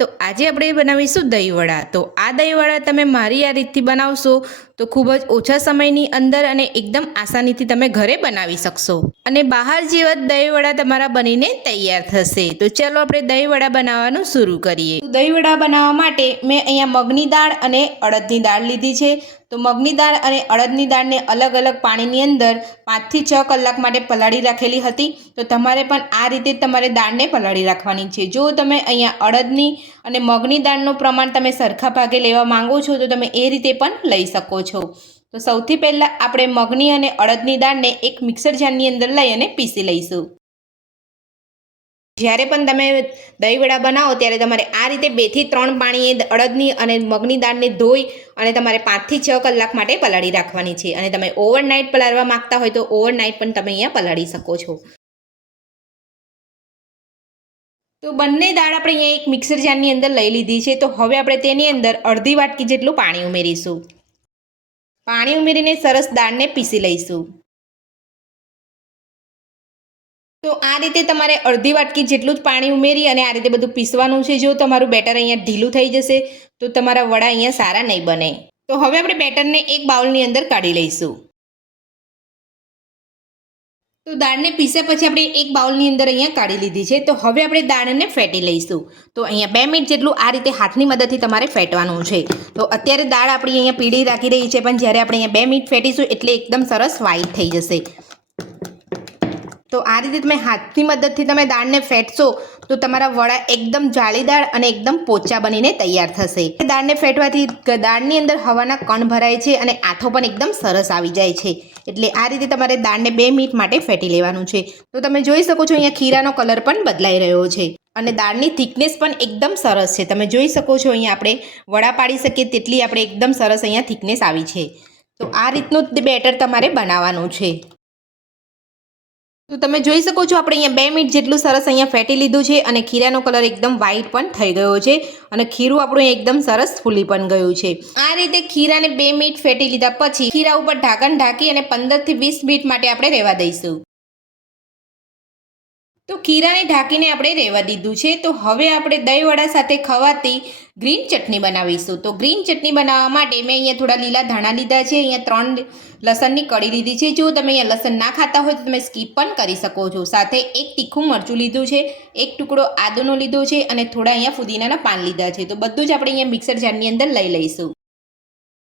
તો આજે આપણે બનાવીશું દહીંવડા। તો આ દહીંવડા તમે મારી આ રીતથી બનાવશો તો ખૂબ જ ઓછા સમયની અંદર અને એકદમ આસાનીથી તમે ઘરે બનાવી શકશો અને બહાર જેવા જ દહીંવડા તમારા બનીને તૈયાર થશે। તો ચાલો આપણે દહીંવડા બનાવવાનું શરૂ કરીએ। તો દહીંવડા બનાવવા માટે મેં અહીંયા મગની દાળ અને અડદની દાળ લીધી છે। તો મગની દાળ અને અડદની દાળને અલગ અલગ પાણીની અંદર 5 થી 6 કલાક માટે પલાળી રાખેલી હતી। તો તમારે પણ આ રીતે તમારે દાળને પલાળી રાખવાની છે। જો તમે અહીંયા અડદની અને મગની દાળનું પ્રમાણ તમે સરખા ભાગે લેવા માંગો છો તો તમે એ રીતે પણ લઈ શકો છો। તો સૌથી પહેલાં આપણે મગની અને અડદની દાળને એક મિક્સર જારની અંદર લઈ અને પીસી લઈશું। જ્યારે પણ તમે દહીંવડા બનાવો ત્યારે તમારે આ રીતે 2 થી 3 પાણીએ અડદની અને મગની દાળને ધોઈ અને તમારે 5 થી 6 કલાક માટે પલાળી રાખવાની છે। અને તમે ઓવરનાઇટ પલાળવા માંગતા હોય તો ઓવરનાઇટ પણ તમે અહીંયા પલાળી શકો છો। તો બંને દાળ આપણે અહીંયા એક મિક્સર જારની અંદર લઈ લીધી છે। તો હવે આપણે તેની અંદર અડધી વાટકી જેટલું પાણી ઉમેરીશું। પાણી ઉમેરીને સરસ દાળને પીસી લઈશું। તો આ રીતે તમારે અડધી વાટકી જેટલું જ પાણી ઉમેરી અને આ રીતે બધું પીસવાનું છે। જો તમારું બેટર અહીંયા ઢીલું થઈ જશે તો તમારા વડા અહીંયા સારા નહીં બને। તો હવે આપણે બેટરને એક બાઉલની અંદર કાઢી લઈશું। તો દાળને પીસ્યા પછી આપણે એક બાઉલની અંદર અહીંયા કાઢી લીધી છે। તો હવે આપણે દાળને ફેટી લઈશું। તો અહીંયા 2 મિનિટ જેટલું આ રીતે હાથની મદદથી તમારે ફેટવાનું છે। તો અત્યારે દાળ આપણી અહીંયા પીળી રાખી રહી છે પણ જ્યારે આપણે અહીંયા 2 મિનિટ ફેટીશું એટલે એકદમ સરસ વ્હાઈટ થઈ જશે। તો આ રીતે તમે હાથની મદદથી તમે દાળને ફેટશો તો તમારા વડા એકદમ જાળીદાર અને એકદમ પોચા બનીને તૈયાર થશે। દાળને ફેટવાથી દાળની અંદર હવાના કણ ભરાય છે અને આથો પણ એકદમ સરસ આવી જાય છે। એટલે આ રીતે તમારે દાળને 2 મિનિટ માટે ફેટી લેવાનું છે। તો તમે જોઈ શકો છો અહીંયા ખીરાનો કલર પણ બદલાઈ રહ્યો છે અને દાળની થિકનેસ પણ એકદમ સરસ છે। તમે જોઈ શકો છો અહીંયા આપણે વડા પાડી શકીએ તેટલી આપણે એકદમ સરસ અહીંયા થિકનેસ આવી છે। તો આ રીતનું બેટર તમારે બનાવવાનું છે। તો તમે જોઈ શકો છો આપણે અહીંયા 2 મિનિટ જેટલું સરસ અહીંયા ફેટી લીધું છે અને ખીરાનો કલર એકદમ વ્હાઈટ પણ થઈ ગયો છે અને ખીરું આપણું એકદમ સરસ ફૂલી પણ ગયું છે। આ રીતે ખીરાને 2 મિનિટ ફેટી લીધા પછી ખીરા ઉપર ઢાંકણ ઢાંકી અને 15 થી 20 મિનિટ માટે આપણે રહેવા દઈશું। તો ખીરાને ઢાંકીને આપણે રહેવા દીધું છે। તો હવે આપણે દહીંવડા સાથે ખવાતી ગ્રીન ચટણી બનાવીશું। તો ગ્રીન ચટણી બનાવવા માટે મેં અહીંયા થોડા લીલા ધાણા લીધા છે। અહીંયા 3 લસણની કળી લીધી છે। જો તમે અહીંયા લસણ ના ખાતા હોય તો તમે સ્કીપ પણ કરી શકો છો। સાથે એક તીખું મરચું લીધું છે, એક ટુકડો આદુનો લીધો છે અને થોડા અહીંયા ફુદીનાના પાન લીધા છે। તો બધું જ આપણે અહીંયા મિક્સર જારની અંદર લઈ લઈશું।